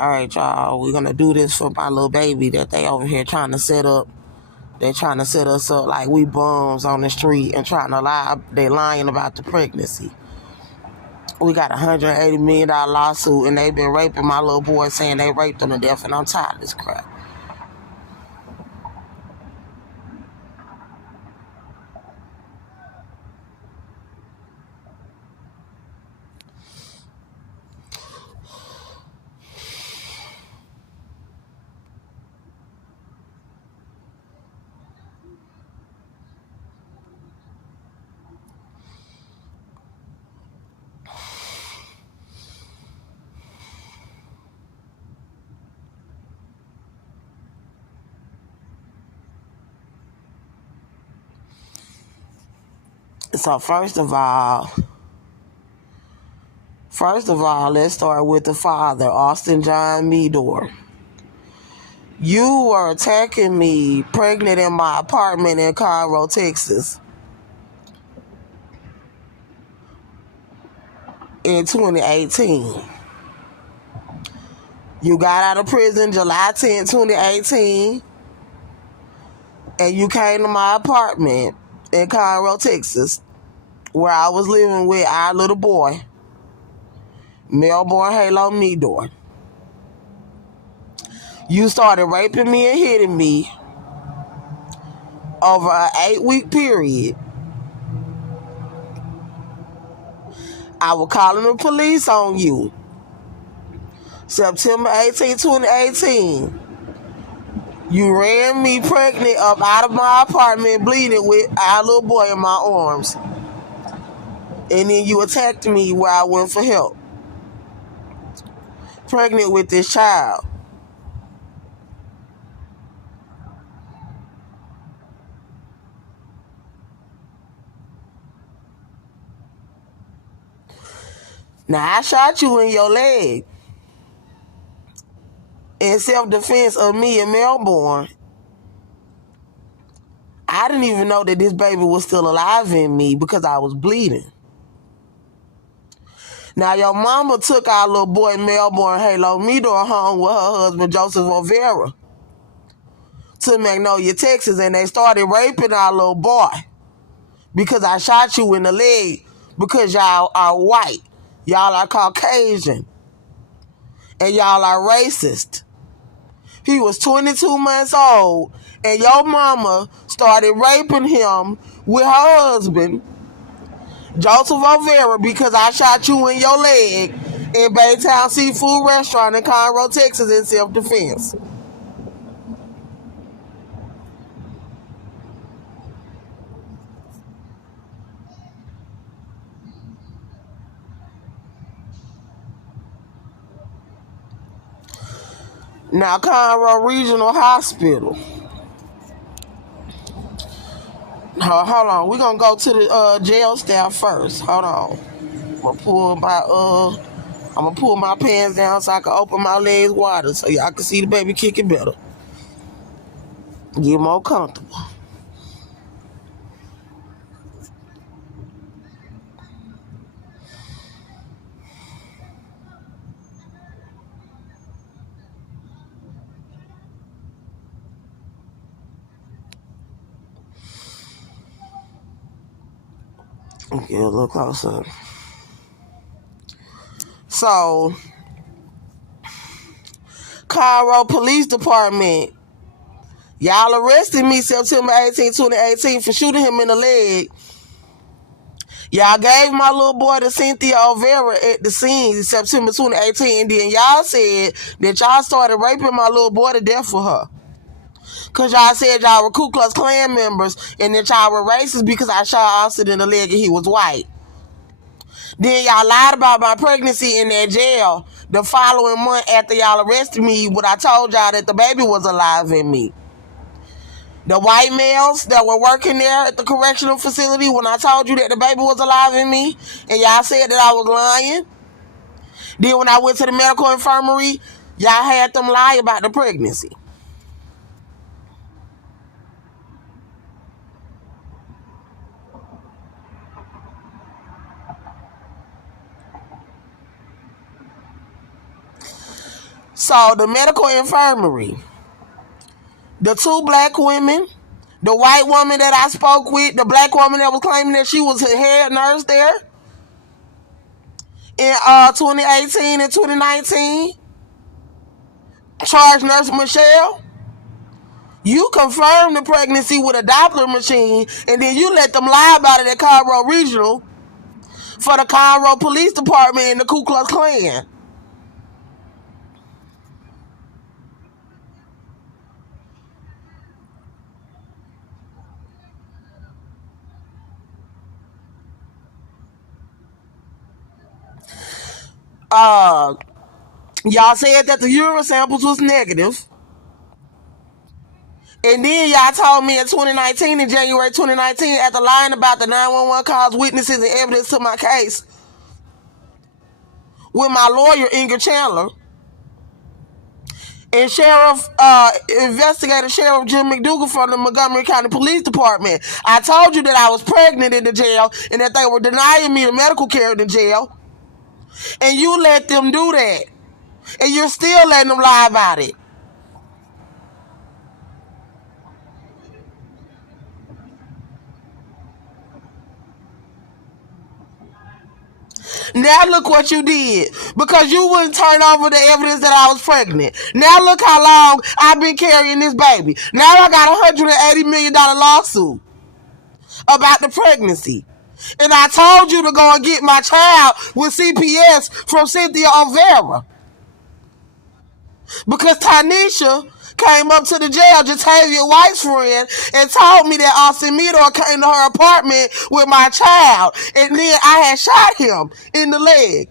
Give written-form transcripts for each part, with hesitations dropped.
All right, y'all, we're gonna do this for my little baby that they over here trying to set up. They're trying to set us up like we bums on the street and trying to lie. They lying about the pregnancy. We got a $180 million lawsuit, and they've been raping my little boy, saying they raped him to death, and I'm tired of this crap. So first of all, let's start with the father, Austin John Meador. You were attacking me pregnant in my apartment in Conroe, Texas in 2018. You got out of prison July 10, 2018, and you came to my apartment in Conroe, Texas, where I was living with our little boy, Melbourne Halo Meador. You started raping me and hitting me over an 8-week period. I was calling the police on you. September 18, 2018, you ran me pregnant up out of my apartment bleeding with our little boy in my arms. And then you attacked me where I went for help. Pregnant with this child. Now, I shot you in your leg in self-defense of me in Melbourne. I didn't even know that this baby was still alive in me because I was bleeding. Now, your mama took our little boy Melbourne Halo Meador home with her husband Joseph Olvera to Magnolia, Texas, and they started raping our little boy because I shot you in the leg because y'all are white. Y'all are Caucasian. And y'all are racist. He was 22 months old, and your mama started raping him with her husband, Joseph Olvera, because I shot you in your leg in Baytown Seafood Restaurant in Conroe, Texas in self-defense. Now, Conroe Regional Hospital. Hold on. We're going to go to the jail staff first. Hold on. I'm going to pull my pants down so I can open my legs wider so y'all can see the baby kicking better. Get more comfortable. Get a little closer. So, Conroe Police Department, y'all arrested me September 18, 2018 for shooting him in the leg. Y'all gave my little boy to Cynthia Olvera at the scene September 2018, and then y'all said that y'all started raping my little boy to death for her. Because y'all said y'all were Ku Klux Klan members and that y'all were racist because I shot Austin in the leg and he was white. Then y'all lied about my pregnancy in that jail the following month after y'all arrested me when I told y'all that the baby was alive in me. The white males that were working there at the correctional facility when I told you that the baby was alive in me and y'all said that I was lying. Then when I went to the medical infirmary, y'all had them lie about the pregnancy. So the medical infirmary, the two black women, the white woman that I spoke with, the black woman that was claiming that she was a head nurse there in 2018 and 2019, charge nurse Michelle, you confirmed the pregnancy with a Doppler machine, and then you let them lie about it at Conroe Regional for the Conroe Police Department and the Ku Klux Klan. Y'all said that the urine samples was negative. And then y'all told me in 2019, in January 2019, after lying about the 911 calls, witnesses, and evidence to my case with my lawyer, Ingrid Chandler, and investigator Sheriff Jim McDougal from the Montgomery County Police Department. I told you that I was pregnant in the jail and that they were denying me the medical care in the jail. And you let them do that. And you're still letting them lie about it. Now look what you did. Because you wouldn't turn over the evidence that I was pregnant. Now look how long I've been carrying this baby. Now I got a $180 million lawsuit about the pregnancy. And I told you to go and get my child with CPS from Cynthia Olvera. Because Tanisha came up to the jail, Jatavia White's friend, and told me that Austin Meador came to her apartment with my child, and then I had shot him in the leg.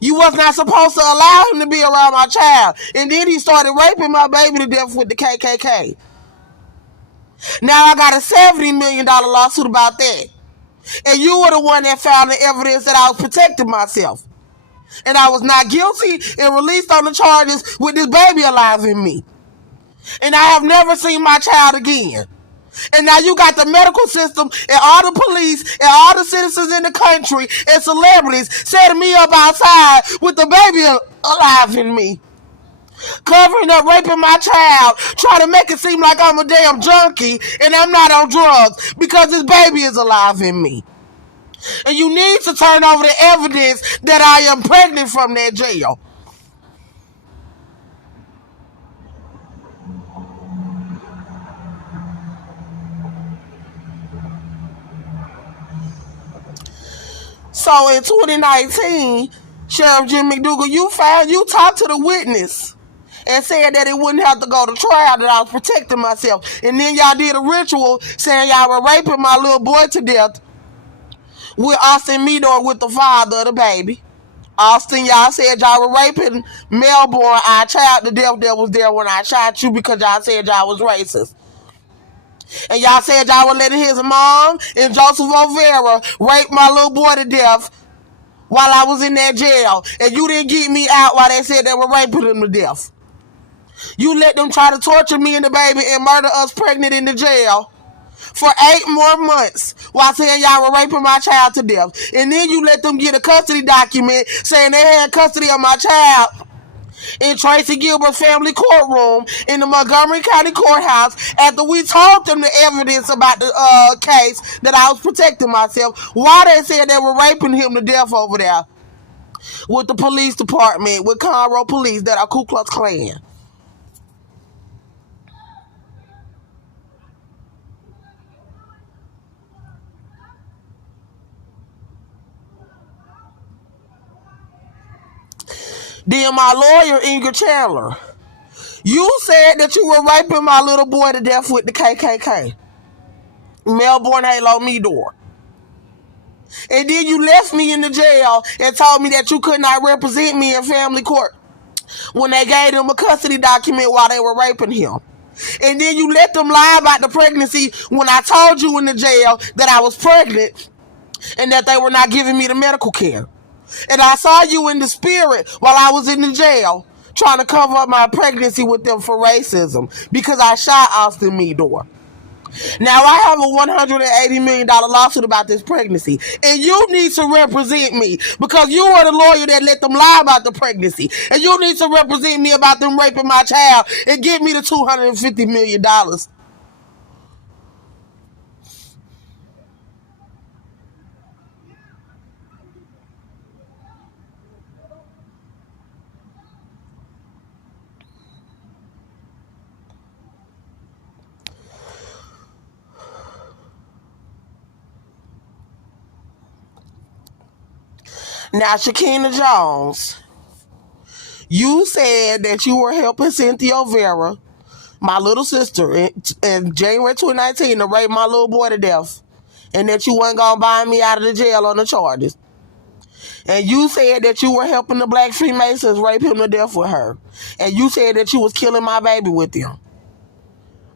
You was not supposed to allow him to be around my child. And then he started raping my baby to death with the KKK. Now I got a $70 million lawsuit about that. And you were the one that found the evidence that I was protecting myself. And I was not guilty and released on the charges with this baby alive in me. And I have never seen my child again. And now you got the medical system and all the police and all the citizens in the country and celebrities setting me up outside with the baby alive in me. Covering up raping my child, trying to make it seem like I'm a damn junkie and I'm not on drugs because this baby is alive in me. And you need to turn over the evidence that I am pregnant from that jail. So in 2019, Sheriff Jim McDougal, you talked to the witness and said that it wouldn't have to go to trial, that I was protecting myself. And then y'all did a ritual saying y'all were raping my little boy to death with Austin Meador, with the father of the baby. Austin, y'all said y'all were raping Melbourne, our child to death that was there when I shot you, because y'all said y'all was racist. And y'all said y'all were letting his mom and Joseph Olvera rape my little boy to death while I was in that jail. And you didn't get me out while they said they were raping him to death. You let them try to torture me and the baby and murder us pregnant in the jail for 8 more months while saying y'all were raping my child to death. And then you let them get a custody document saying they had custody of my child in Tracy Gilbert's family courtroom in the Montgomery County Courthouse after we told them the evidence about the case that I was protecting myself. Why they said they were raping him to death over there with the police department, with Conroe police that are Ku Klux Klan. Then my lawyer, Ingrid Chandler, you said that you were raping my little boy to death with the KKK. Melbourne Halo Meador. And then you left me in the jail and told me that you could not represent me in family court when they gave them a custody document while they were raping him. And then you let them lie about the pregnancy when I told you in the jail that I was pregnant and that they were not giving me the medical care. And I saw you in the spirit while I was in the jail trying to cover up my pregnancy with them for racism because I shot Austin Meador. Now I have a $180 million lawsuit about this pregnancy, and you need to represent me because you are the lawyer that let them lie about the pregnancy, and you need to represent me about them raping my child and give me the $250 million. Now, Shakina Jones, you said that you were helping Cynthia Olvera, my little sister, in January 2019 to rape my little boy to death, and that you weren't going to buy me out of the jail on the charges. And you said that you were helping the Black Freemasons rape him to death with her. And you said that you was killing my baby with them.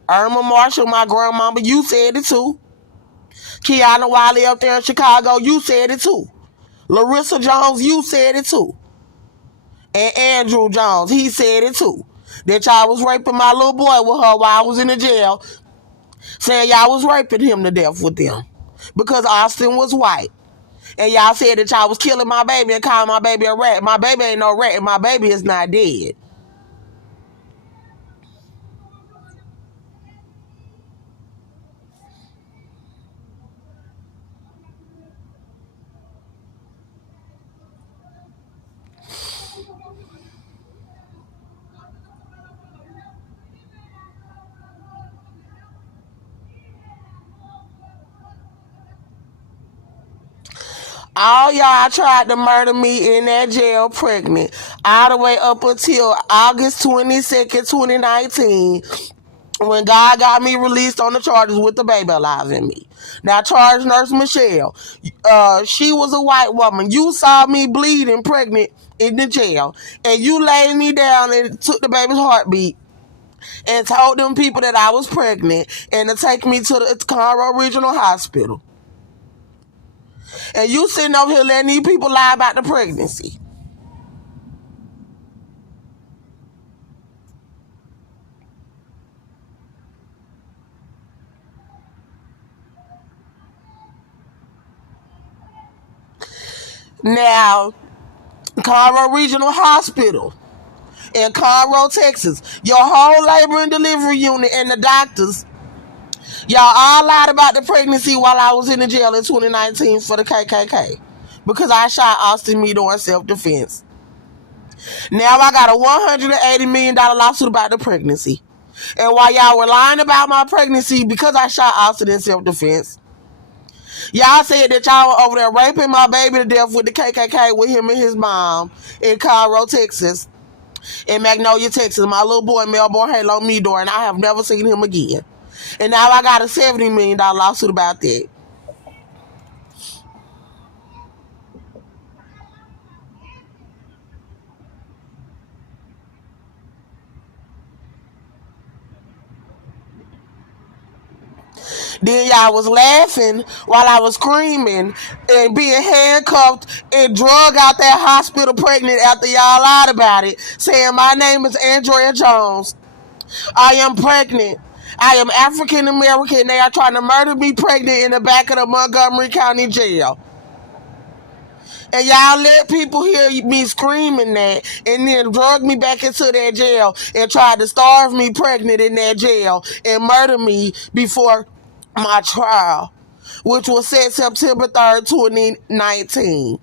Irma Marshall, my grandmama, you said it too. Kiana Wiley up there in Chicago, you said it too. Larissa Jones, you said it too. And Andrew Jones, he said it too. That y'all was raping my little boy with her while I was in the jail, saying y'all was raping him to death with them because Austin was white. And y'all said that y'all was killing my baby and calling my baby a rat. My baby ain't no rat, and my baby is not dead. All y'all tried to murder me in that jail pregnant all the way up until August 22nd, 2019, when God got me released on the charges with the baby alive in me. Now, charge nurse Michelle, she was a white woman. You saw me bleeding pregnant in the jail, and you laid me down and took the baby's heartbeat and told them people that I was pregnant and to take me to the Conroe Regional Hospital. And you sitting over here letting these people lie about the pregnancy. Now, Conroe Regional Hospital in Conroe, Texas, your whole labor and delivery unit and the doctors, y'all all lied about the pregnancy while I was in the jail in 2019 for the KKK because I shot Austin Me during self-defense. Now I got a $180 million lawsuit about the pregnancy. And while y'all were lying about my pregnancy because I shot Austin in self-defense, y'all said that y'all were over there raping my baby to death with the KKK with him and his mom in Cairo, Texas, in Magnolia, Texas. My little boy, Melbourne Halo Meador, and I have never seen him again. And now I got a $70 million lawsuit about that. Then y'all was laughing while I was screaming and being handcuffed and drug out that hospital pregnant after y'all lied about it, saying my name is Andrea Jones. I am pregnant. I am African American. They are trying to murder me pregnant in the back of the Montgomery County Jail. And y'all let people hear me screaming that and then drug me back into that jail and tried to starve me pregnant in that jail and murder me before my trial, which was set September 3rd, 2019.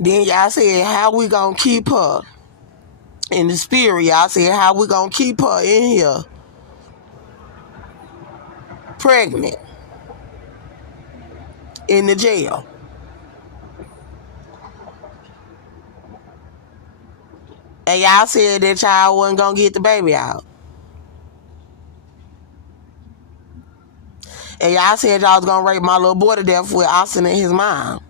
Then y'all said, how we gonna keep her in the spirit? Y'all said, how we gonna keep her in here pregnant in the jail? And y'all said that y'all wasn't gonna get the baby out. And y'all said y'all was gonna rape my little boy to death with Austin and his mom.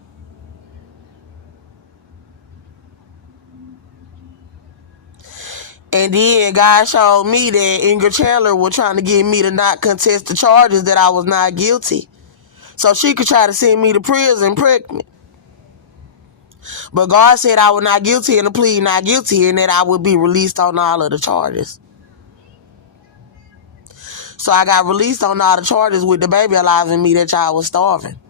And then God showed me that Ingrid Chandler was trying to get me to not contest the charges, that I was not guilty, so she could try to send me to prison pregnant. But God said I was not guilty and to plead not guilty, and that I would be released on all of the charges. So I got released on all the charges with the baby alive in me that y'all was starving.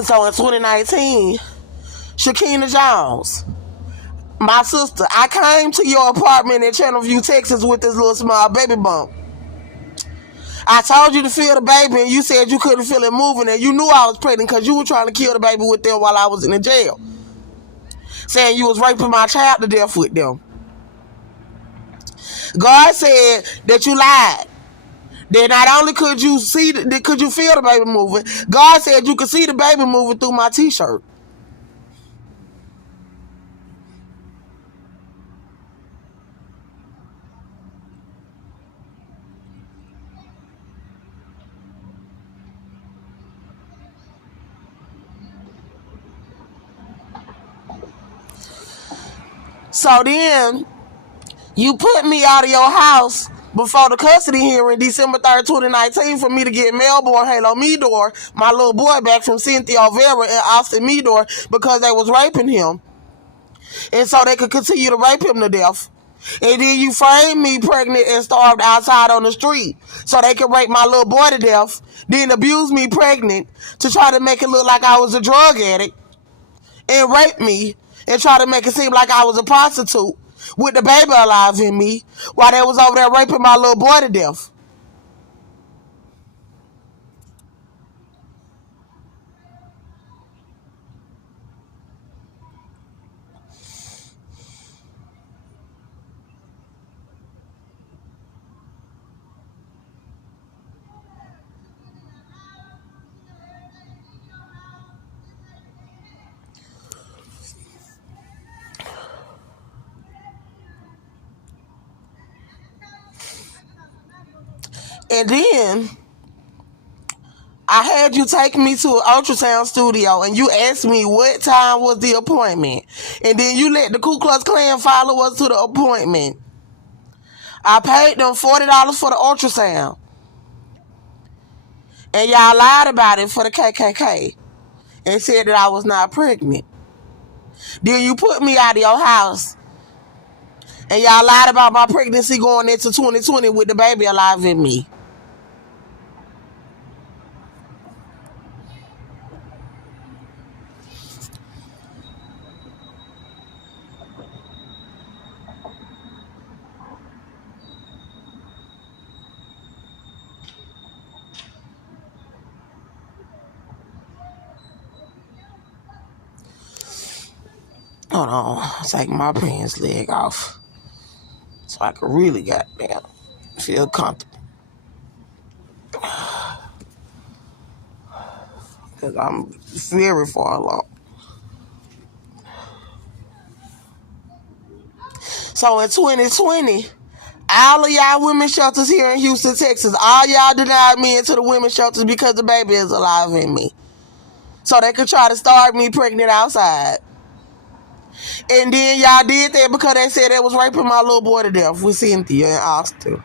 So in 2019, Shakina Jones, my sister, I came to your apartment in Channelview, Texas with this little small baby bump. I told you to feel the baby and you said you couldn't feel it moving, and you knew I was pregnant because you were trying to kill the baby with them while I was in the jail, saying you was raping my child to death with them. God said that you lied. That not only could you feel the baby moving, God said you could see the baby moving through my t-shirt. So then you put me out of your house before the custody hearing December 3rd, 2019, for me to get Melbourne Halo Meador, my little boy, back from Cynthia Olvera and Austin Meador, because they was raping him. And so they could continue to rape him to death. And then you framed me pregnant and starved outside on the street so they could rape my little boy to death, then abuse me pregnant to try to make it look like I was a drug addict, and rape me and try to make it seem like I was a prostitute with the baby alive in me while they was over there raping my little boy to death. And then I had you take me to an ultrasound studio and you asked me what time was the appointment. And then you let the Ku Klux Klan follow us to the appointment. I paid them $40 for the ultrasound. And y'all lied about it for the KKK and said that I was not pregnant. Then you put me out of your house and y'all lied about my pregnancy going into 2020 with the baby alive in me. Hold on, take my pants leg off so I can really goddamn feel comfortable. Because I'm very far along. So in 2020, all of y'all women's shelters here in Houston, Texas, all y'all denied me into the women's shelters because the baby is alive in me. So they could try to start me pregnant outside. And then y'all did that because they said they was raping my little boy to death with Cynthia and Austin.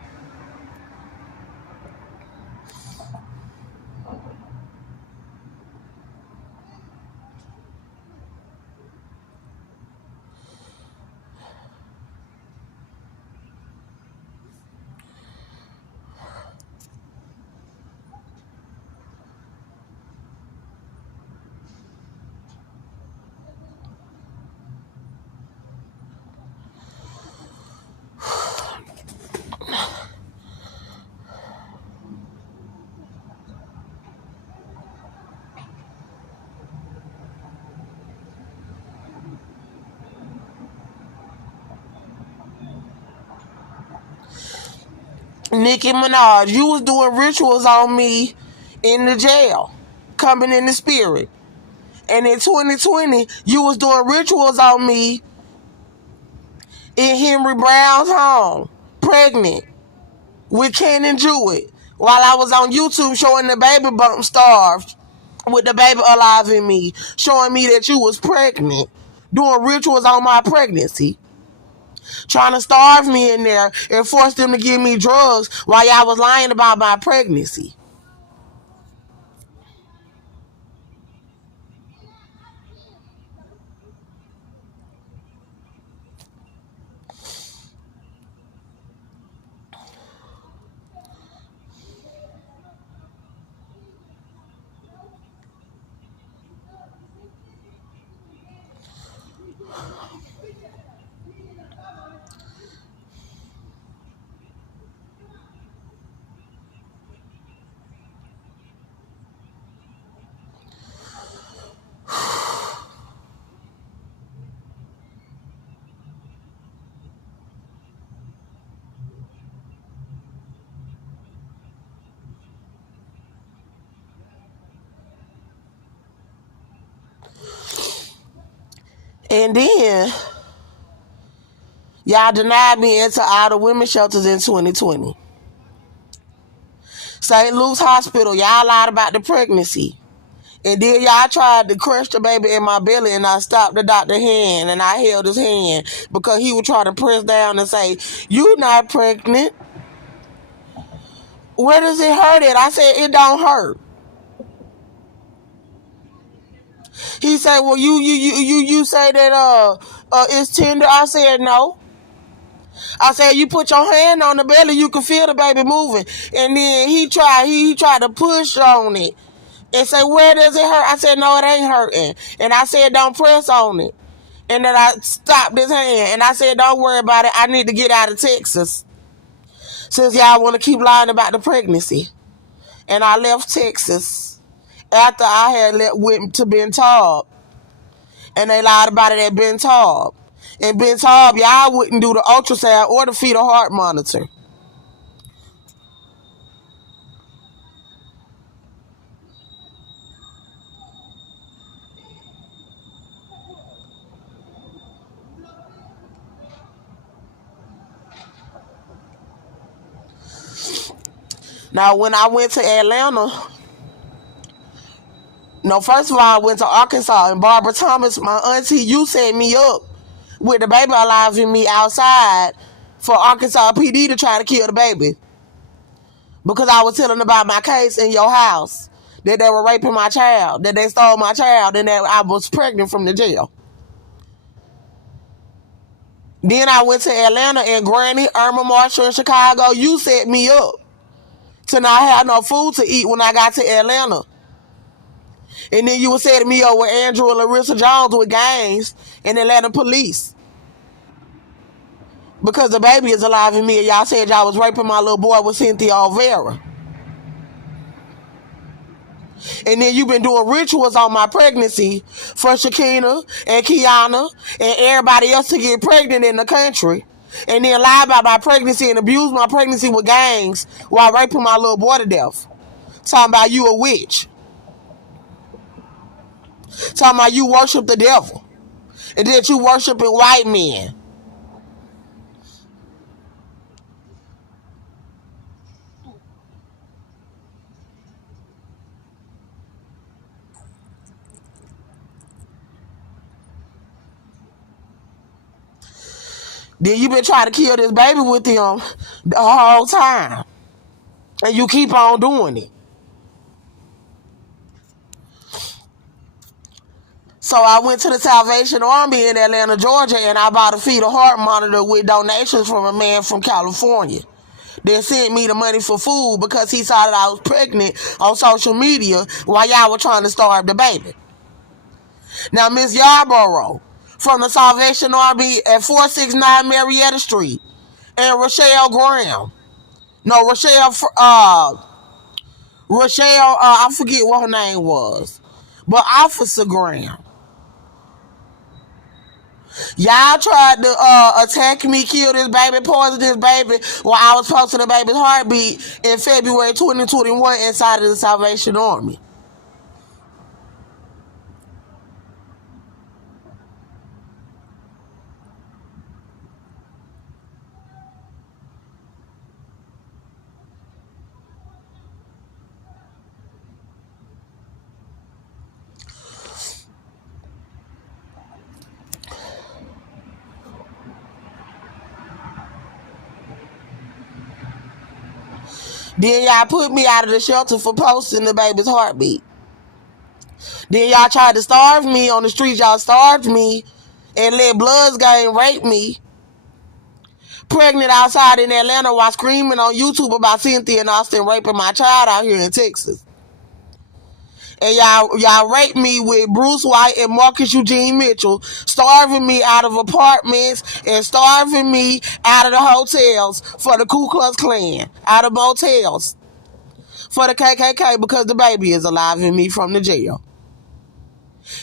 Nicki Minaj, you was doing rituals on me in the jail, coming in the spirit. And in 2020, you was doing rituals on me in Henry Brown's home, pregnant with Ken Jewett, while I was on YouTube showing the baby bump starved with the baby alive in me, showing me that you was pregnant, doing rituals on my pregnancy, trying to starve me in there and force them to give me drugs while y'all was lying about my pregnancy. And then y'all denied me into all the women's shelters in 2020. St. Luke's Hospital, y'all lied about the pregnancy. And then y'all tried to crush the baby in my belly, and I stopped the doctor's hand and I held his hand because he would try to press down and say, "You not pregnant. Where does it hurt at?" I said, "It don't hurt." He said, "Well, you say that it's tender." I said, "No." I said, "You put your hand on the belly, you can feel the baby moving." And then he tried to push on it and say, "Where does it hurt?" I said, "No, it ain't hurting." And I said, "Don't press on it." And then I stopped his hand and I said, "Don't worry about it. I need to get out of Texas since y'all want to keep lying about the pregnancy." And I left Texas after I had went to Ben Taub, and they lied about it at Ben Taub. And Ben Taub, y'all wouldn't do the ultrasound or the fetal heart monitor. Now, when I went to Atlanta, no, first of all, I went to Arkansas, and Barbara Thomas, my auntie, you set me up with the baby alive in me outside for Arkansas PD to try to kill the baby because I was telling about my case in your house, that they were raping my child, that they stole my child, and that I was pregnant from the jail. Then I went to Atlanta, and Granny, Irma Marshall in Chicago, you set me up to not have no food to eat when I got to Atlanta. And then you were setting me up with Andrew and Larissa Jones with gangs and Atlanta police because the baby is alive in me, and y'all said y'all was raping my little boy with Cynthia Olvera. And then you've been doing rituals on my pregnancy for Shakina and Kiana and everybody else to get pregnant in the country. And then lie about my pregnancy and abuse my pregnancy with gangs while raping my little boy to death. Talking about you a witch. Talking about you worship the devil. And that you worshiping white men. Then you been trying to kill this baby with him the whole time. And you keep on doing it. So I went to the Salvation Army in Atlanta, Georgia, and I bought a fetal heart monitor with donations from a man from California. They sent me the money for food because he saw that I was pregnant on social media while y'all were trying to starve the baby. Now, Miss Yarborough from the Salvation Army at 469 Marietta Street, and Rochelle Graham. No, Rochelle, I forget what her name was, but Officer Graham. Y'all tried to attack me, kill this baby, poison this baby while I was posting the baby's heartbeat in February 2021 inside of the Salvation Army. Then y'all put me out of the shelter for posting the baby's heartbeat. Then y'all tried to starve me on the streets. Y'all starved me and let Bloods gang rape me. Pregnant outside in Atlanta while screaming on YouTube about Cynthia and Austin raping my child out here in Texas. And y'all raped me with Bruce White and Marcus Eugene Mitchell, starving me out of apartments and starving me out of the hotels for the Ku Klux Klan, out of motels for the KKK because the baby is alive in me from the jail.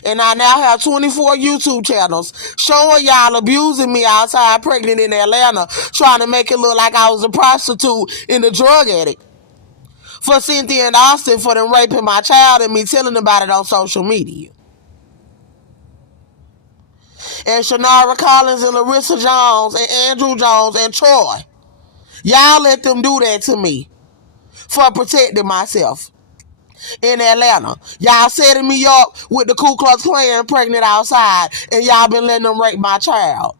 And I now have 24 YouTube channels showing y'all abusing me outside pregnant in Atlanta, trying to make it look like I was a prostitute and a drug addict. For Cynthia and Austin for them raping my child and me telling about it on social media. And Shanara Collins and Larissa Jones and Andrew Jones and Troy. Y'all let them do that to me for protecting myself in Atlanta. Y'all setting me up with the Ku Klux Klan pregnant outside, and y'all been letting them rape my child.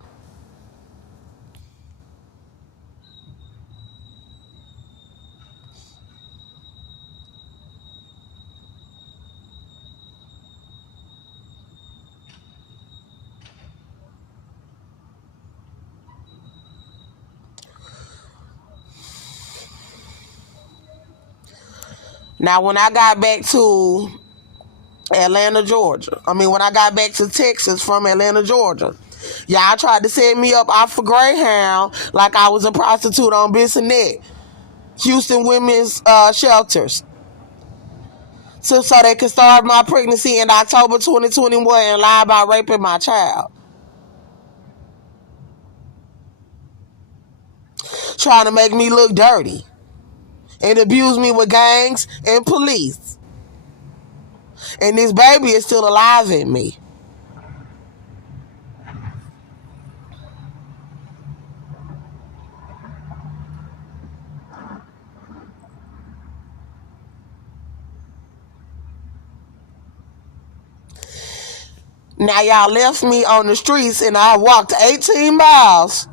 Now, when I got back to Atlanta, Georgia, when I got back to Texas from Atlanta, Georgia, y'all tried to set me up off for Greyhound like I was a prostitute on Bissonnette, Houston women's shelters. So they could start my pregnancy in October 2021 and lie about raping my child. Trying to make me look dirty and abuse me with gangs and police. And this baby is still alive in me. Now y'all left me on the streets and I walked 18 miles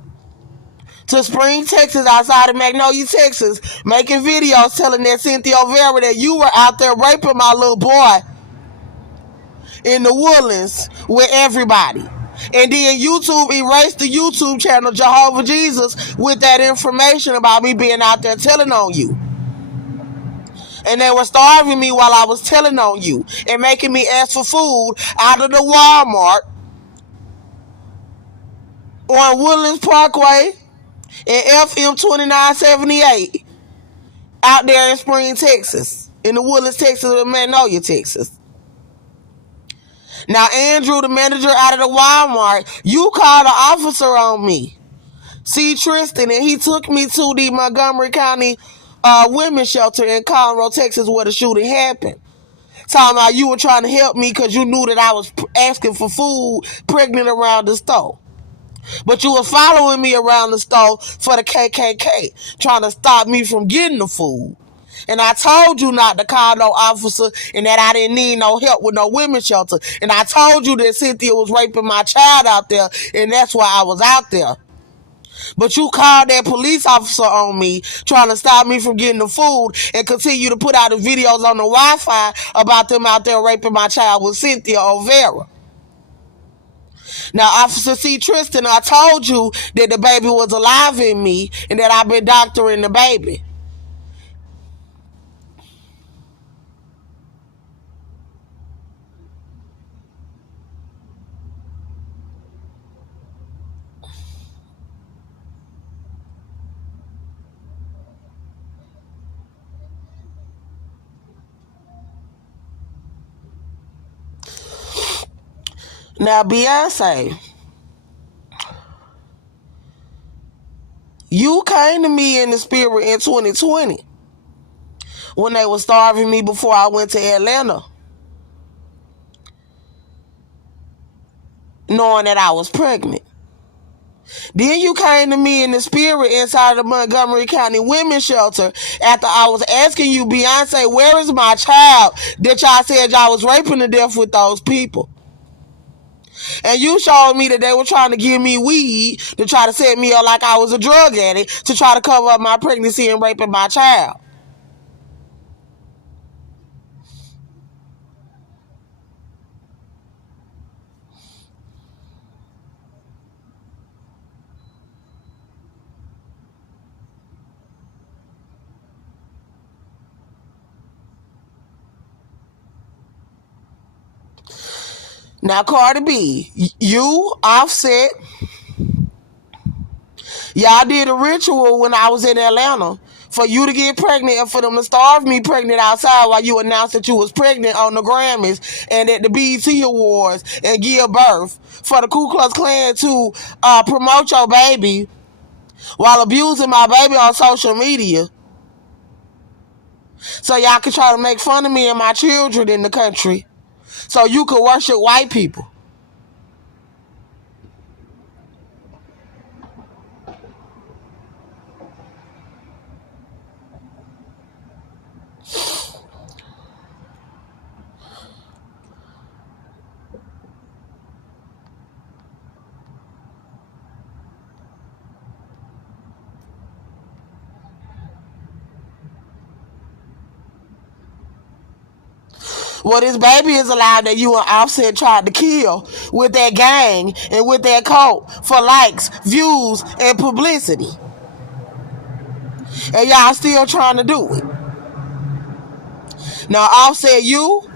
to Spring, Texas, outside of Magnolia, Texas, making videos telling that Cynthia Olvera that you were out there raping my little boy in the Woodlands with everybody. And then YouTube erased the YouTube channel Jehovah Jesus with that information about me being out there telling on you. And they were starving me while I was telling on you and making me ask for food out of the Walmart on Woodlands Parkway and FM 2978 out there in Spring, Texas, in the Woodlands, Texas, and Magnolia, Texas. Now, Andrew, the manager out of the Walmart, you called an officer on me. See Tristan, and he took me to the Montgomery County women's shelter in Conroe, Texas, where the shooting happened. Talking about you were trying to help me because you knew that I was asking for food, pregnant around the store. But you were following me around the store for the KKK, trying to stop me from getting the food. And I told you not to call no officer and that I didn't need no help with no women's shelter. And I told you that Cynthia was raping my child out there, and that's why I was out there. But you called that police officer on me, trying to stop me from getting the food, and continue to put out the videos on the Wi-Fi about them out there raping my child with Cynthia Olvera. Now, Officer C. Tristan, I told you that the baby was alive in me and that I've been doctoring the baby. Now, Beyonce, You came to me in the spirit in 2020 when they were starving me before I went to Atlanta, knowing that I was pregnant. Then you came to me in the spirit inside of the Montgomery County Women's Shelter after I was asking you, Beyonce, where is my child that y'all said y'all was raping to death with those people? And you showed me that they were trying to give me weed to try to set me up like I was a drug addict to try to cover up my pregnancy and raping my child. Now, Cardi B, you, Offset, y'all did a ritual when I was in Atlanta for you to get pregnant and for them to starve me pregnant outside while you announced that you was pregnant on the Grammys and at the BET Awards and give birth for the Ku Klux Klan to promote your baby while abusing my baby on social media so y'all could try to make fun of me and my children in the country so you could worship white people. Well, this baby is alive that you and Offset tried to kill with that gang and with that cult for likes, views, and publicity. And y'all still trying to do it. Now, Offset, you,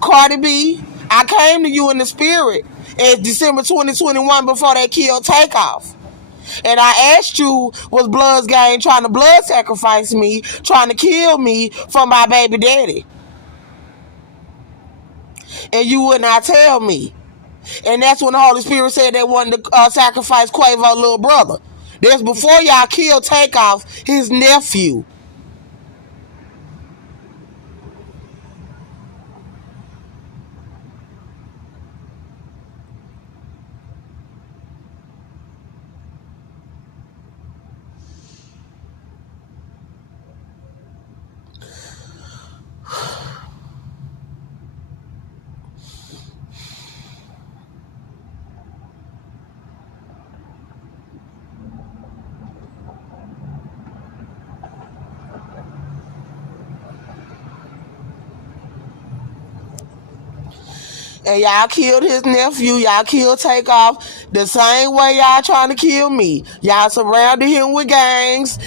Cardi B, I came to you in the spirit in December 2021 before they killed Takeoff. And I asked you, was Blood's gang trying to blood sacrifice me, trying to kill me for my baby daddy? And you would not tell me. And that's when the Holy Spirit said they wanted to sacrifice Quavo's little brother. That's before y'all killed Takeoff, his nephew. And y'all killed his nephew. Y'all killed Takeoff the same way y'all trying to kill me. Y'all surrounded him with gangs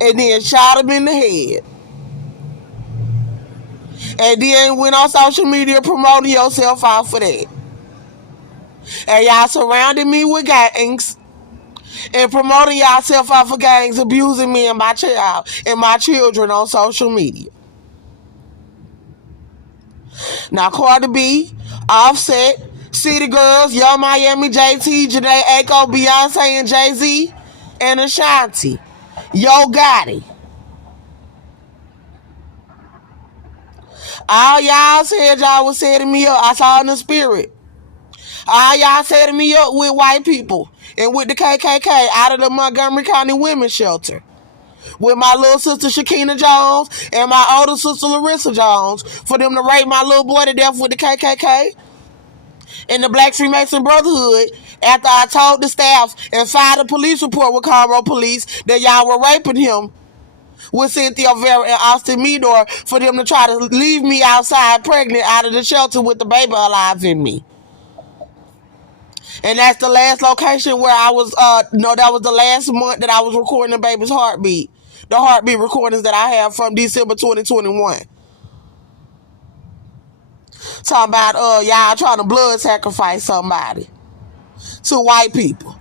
and then shot him in the head. And then went on social media promoting yourself out for that. And y'all surrounded me with gangs and promoting yourself out for gangs, abusing me and my child and my children on social media. Now, Cardi B, Offset, City Girls, Young Miami, JT, Janae Aiko, Beyonce, and Jay-Z, and Ashanti. Yo Gotti. All y'all said y'all was setting me up. I saw in the spirit. All y'all setting me up with white people and with the KKK out of the Montgomery County Women's Shelter. With my little sister Shakina Jones and my older sister Larissa Jones for them to rape my little boy to death with the KKK and the Black Freemason Brotherhood after I told the staff and filed a police report with Conroe Police that y'all were raping him with Cynthia Olvera and Austin Meador for them to try to leave me outside pregnant out of the shelter with the baby alive in me. And that's the last location where I was, no, that was the last month that I was recording the baby's heartbeat. The heartbeat recordings that I have from December 2021. Talking about y'all trying to blood sacrifice somebody to white people.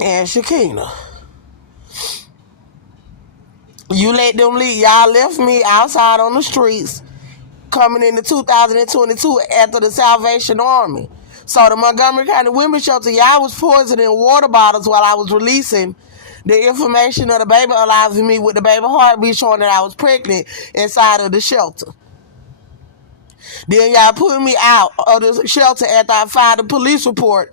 and Shakina. You let them leave. Y'all left me outside on the streets coming into 2022 after the Salvation Army. So the Montgomery County Women's Shelter, y'all was poisoning water bottles while I was releasing the information of the baby alive in me with the baby heartbeat showing that I was pregnant inside of the shelter. Then y'all put me out of the shelter after I filed a police report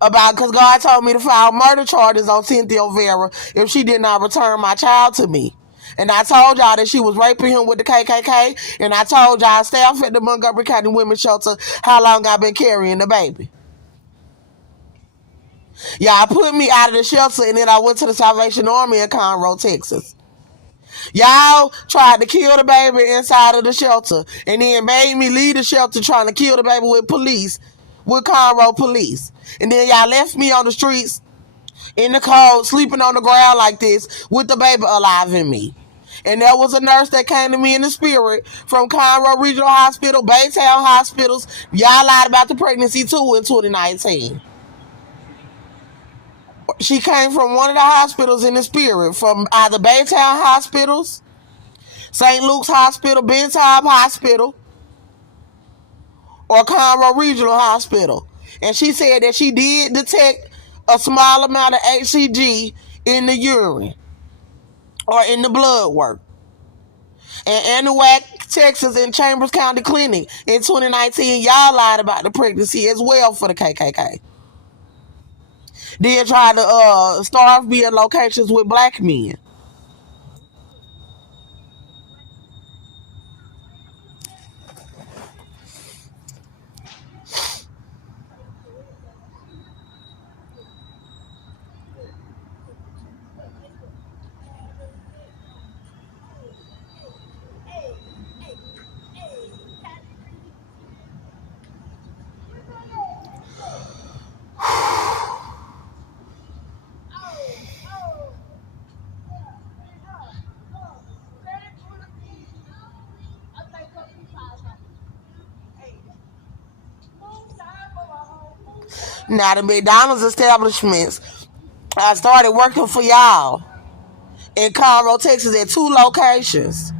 about, because God told me to file murder charges on Cynthia Olvera if she did not return my child to me. And I told y'all that she was raping him with the KKK, and I told y'all staff at the Montgomery County Women's Shelter how long I've been carrying the baby. Y'all put me out of the shelter, and then I went to the Salvation Army in Conroe, Texas. Y'all tried to kill the baby inside of the shelter, and then made me leave the shelter trying to kill the baby with Conroe police. And then y'all left me on the streets in the cold, sleeping on the ground like this with the baby alive in me. And there was a nurse that came to me in the spirit from Conroe Regional Hospital, Baytown Hospitals. Y'all lied about the pregnancy too in 2019. She came from one of the hospitals in the spirit, from either Baytown Hospitals, St. Luke's Hospital, Bentham Hospital, or Conroe Regional Hospital. And she said that she did detect a small amount of HCG in the urine or in the blood work. And Magnolia Texas and Chambers County Clinic in 2019, y'all lied about the pregnancy as well for the KKK. Then tried to starve me in locations with black men. Now the McDonald's establishments, I started working for y'all in Conroe, Texas at 2 locations.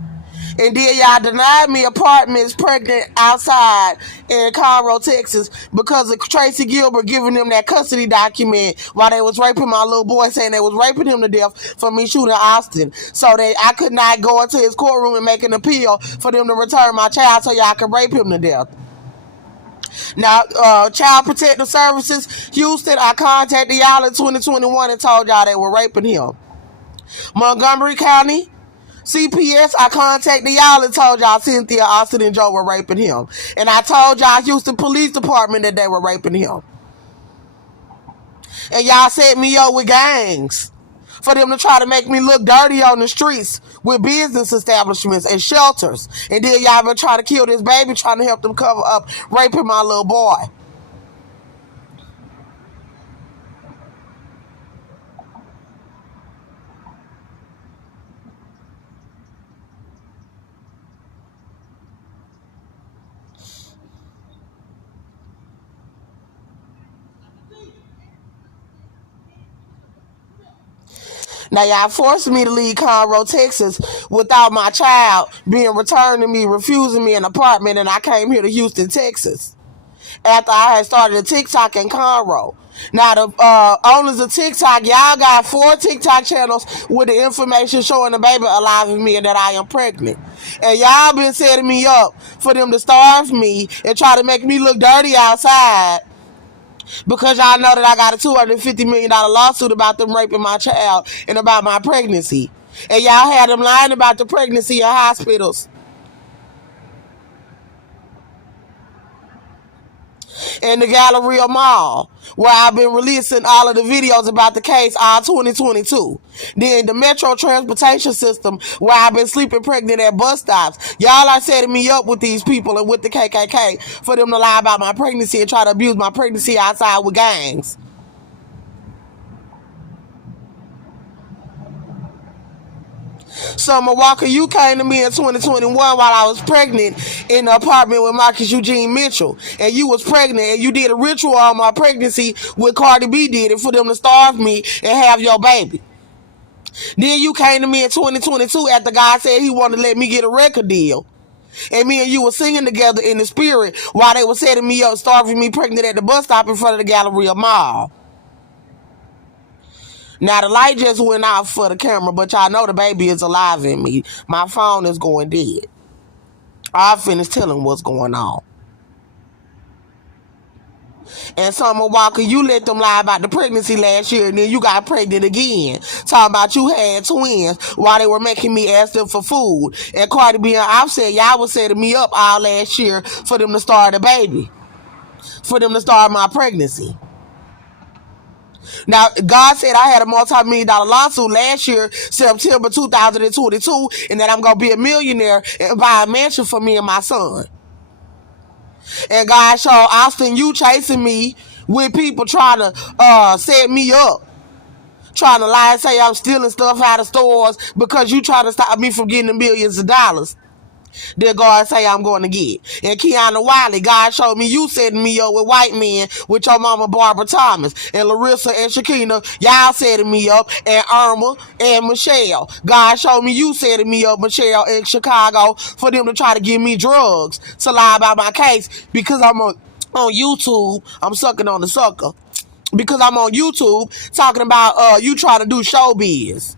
And then y'all denied me apartments pregnant outside in Conroe, Texas because of Tracy Gilbert giving them that custody document while they was raping my little boy, saying they was raping him to death for me shooting Austin. So that I could not go into his courtroom and make an appeal for them to return my child so y'all could rape him to death. Now, Child Protective Services, Houston, I contacted y'all in 2021 and told y'all they were raping him. Montgomery County, CPS, I contacted y'all and told y'all Cynthia, Austin, and Joe were raping him. And I told y'all Houston Police Department that they were raping him. And y'all set me up with gangs for them to try to make me look dirty on the streets with business establishments and shelters. And then y'all been trying to kill this baby, trying to help them cover up raping my little boy. Now, y'all forced me to leave Conroe, Texas without my child being returned to me, refusing me an apartment, and I came here to Houston, Texas after I had started a TikTok in Conroe. Now, the owners of TikTok, y'all got 4 TikTok channels with the information showing the baby alive in me and that I am pregnant. And y'all been setting me up for them to starve me and try to make me look dirty outside, because y'all know that I got a $250 million lawsuit about them raping my child and about my pregnancy. And y'all had them lying about the pregnancy in hospitals. In the Galleria Mall, where I've been releasing all of the videos about the case all 2022. Then the Metro Transportation System, where I've been sleeping pregnant at bus stops. Y'all are setting me up with these people and with the KKK for them to lie about my pregnancy and try to abuse my pregnancy outside with gangs. Summer Walker, you came to me in 2021 while I was pregnant in the apartment with Marcus Eugene Mitchell. And you was pregnant and you did a ritual on my pregnancy with Cardi B did it for them to starve me and have your baby. Then you came to me in 2022 after God said he wanted to let me get a record deal. And me and you were singing together in the spirit while they were setting me up, starving me pregnant at the bus stop in front of the Galleria Mall. Now, the light just went off for the camera, but y'all know the baby is alive in me. My phone is going dead. I finished telling what's going on. And Summer Walker, you let them lie about the pregnancy last year, and then you got pregnant again. Talking about you had twins while they were making me ask them for food. And Cardi B and Offset, y'all was setting me up all last year for them to start a baby. For them to start my pregnancy. Now, God said I had a multi-million-dollar lawsuit last year, September 2022, and that I'm going to be a millionaire and buy a mansion for me and my son. And God showed Austin, you chasing me with people trying to set me up. Trying to lie and say I'm stealing stuff out of stores because you trying to stop me from getting the millions of dollars that God say I'm going to get. And Kiana Wiley, God showed me you setting me up with white men with your mama Barbara Thomas. And Larissa and Shakina, y'all setting me up. And Irma and Michelle. God showed me you setting me up, Michelle, in Chicago for them to try to give me drugs to lie about my case because I'm on YouTube. I'm sucking on the sucker. Because I'm on YouTube talking about you trying to do showbiz.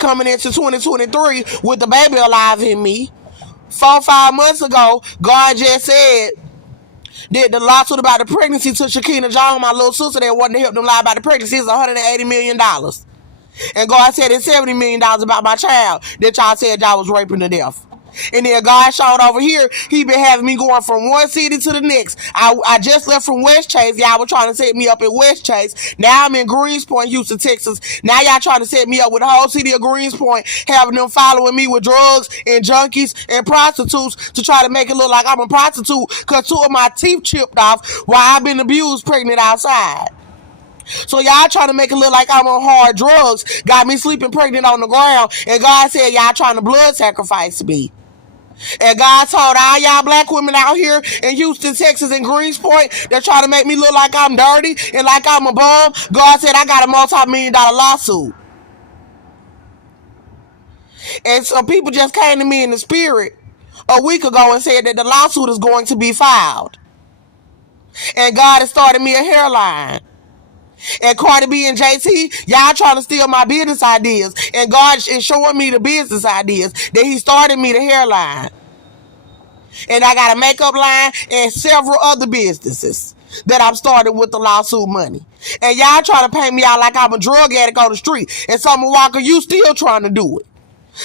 Coming into 2023 with the baby alive in me. 4-5 months ago, God just said that the lawsuit about the pregnancy to Shakina Jones, my little sister that wanted to help them lie about the pregnancy, is $180 million. And God said it's $70 million about my child that y'all said y'all was raping to death. And then God showed over here, he been having me going from one city to the next. I just left from West Chase. Y'all were trying to set me up in West Chase. Now I'm in Greenspoint, Houston, Texas. Now y'all trying to set me up with the whole city of Greenspoint, having them following me with drugs and junkies and prostitutes to try to make it look like I'm a prostitute because 2 of my teeth chipped off while I've been abused pregnant outside. So y'all trying to make it look like I'm on hard drugs, got me sleeping pregnant on the ground, and God said y'all trying to blood sacrifice me. And God told all y'all black women out here in Houston, Texas, and Greenspoint that try to make me look like I'm dirty and like I'm a bum, God said I got a multi-million-dollar lawsuit. And some people just came to me in the spirit a week ago and said that the lawsuit is going to be filed. And God has started me a hairline. And Cardi B and JT, y'all trying to steal my business ideas. And God is showing me the business ideas that he started me the hairline. And I got a makeup line and several other businesses that I'm starting with the lawsuit money. And y'all trying to pay me out like I'm a drug addict on the street. And Summer Walker, you still trying to do it.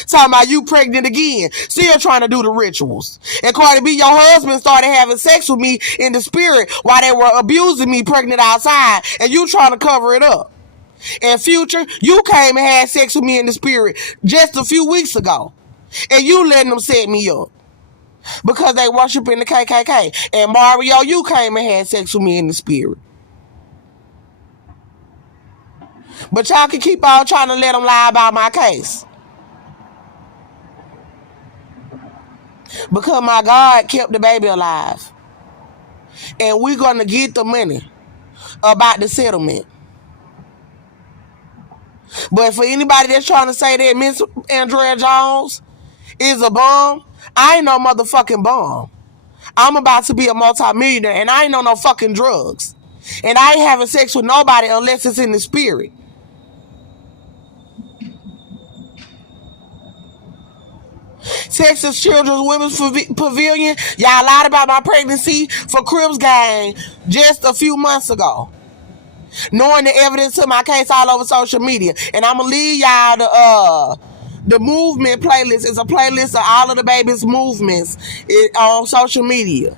Talking about you pregnant again, still trying to do the rituals. And Cardi B, your husband started having sex with me in the spirit while they were abusing me pregnant outside, and you trying to cover it up. And Future, you came and had sex with me in the spirit just a few weeks ago, and you letting them set me up because they worshiping the KKK. And Mario, you came and had sex with me in the spirit. But y'all can keep on trying to let them lie about my case. Because my God kept the baby alive. And we're going to get the money about the settlement. But for anybody that's trying to say that Miss Andrea Jones is a bum, I ain't no motherfucking bum. I'm about to be a multi-millionaire and I ain't on no fucking drugs. And I ain't having sex with nobody unless it's in the spirit. Texas Children's Women's Pavilion, y'all lied about my pregnancy for Crips Gang just a few months ago. Knowing the evidence to my case all over social media. And I'm going to leave y'all the movement playlist. It's a playlist of all of the baby's movements on social media.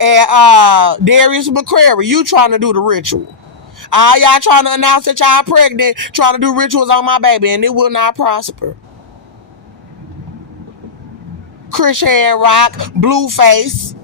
And Darius McCrary, you trying to do the ritual. All y'all trying to announce that y'all pregnant, trying to do rituals on my baby, and it will not prosper. Christian Rock, Blueface,